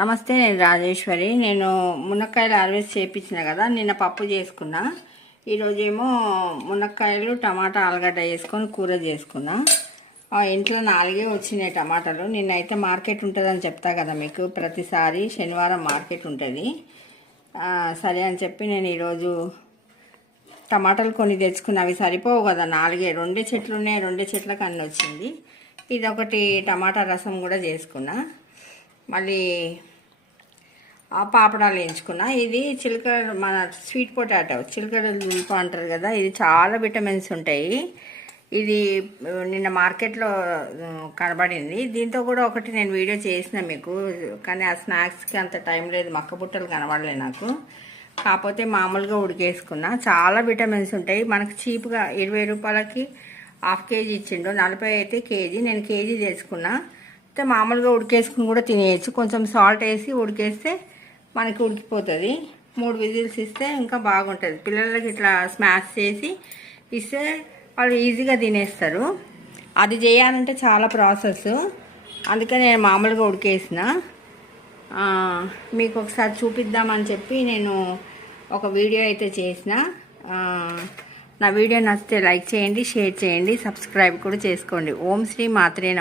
నమస్తే, నేను రాజేశ్వరి. నేను మునక్కాయలు హార్వెస్ట్ చేయించిన కదా, నిన్న పప్పు చేసుకున్నా. ఈరోజేమో మునక్కాయలు టమాటా ఆలుగడ్డ వేసుకొని కూర చేసుకున్నా. ఇంట్లో 4 వచ్చినాయి టమాటాలు. నిన్నైతే మార్కెట్ ఉంటుందని చెప్తా కదా మీకు, ప్రతిసారి శనివారం మార్కెట్ ఉంటుంది. సరే అని చెప్పి నేను ఈరోజు టమాటాలు కొన్ని తెచ్చుకున్నా. అవి సరిపోవు కదా, 4 2 చెట్లు ఉన్నాయి, 2 చెట్లకు అన్నీ వచ్చింది. ఇదొకటి టమాటా రసం కూడా చేసుకున్నా. మళ్ళీ పాపడాలు వేయించుకున్నా. ఇది చిలకడ, మన స్వీట్ పొటాటో చిలకడ దుంప అంటారు కదా, ఇది చాలా విటమిన్స్ ఉంటాయి. ఇది నిన్న మార్కెట్లో కనబడింది. దీంతో కూడా ఒకటి నేను వీడియో చేసిన మీకు, కానీ ఆ స్నాక్స్కి అంత టైం లేదు, మక్క బుట్టలు కనబడలేదు నాకు. కాకపోతే మామూలుగా ఉడికేసుకున్నా. చాలా విటమిన్స్ ఉంటాయి. మనకు చీప్గా 20 రూపాయలకి ½ కేజీ ఇచ్చిండు, 40 అయితే కేజీ. నేను కేజీ తెచ్చుకున్నా. అయితే మామూలుగా ఉడికేసుకుని కూడా తినేయచ్చు. కొంచెం సాల్ట్ వేసి ఉడికేస్తే మనకి ఉడికిపోతుంది. 3 విజిల్స్ ఇస్తే ఇంకా బాగుంటుంది. పిల్లలకి ఇట్లా స్మాష్ చేసి ఇస్తే వాళ్ళు ఈజీగా తినేస్తారు. అది చేయాలంటే చాలా ప్రాసెస్, అందుకని నేను మామూలుగా ఉడికేసిన. మీకు ఒకసారి చూపిద్దామని చెప్పి నేను ఒక వీడియో అయితే చేసిన. నా వీడియో నచ్చితే లైక్ చేయండి, షేర్ చేయండి, సబ్స్క్రైబ్ కూడా చేసుకోండి. ఓం శ్రీ మాత్రే నమః.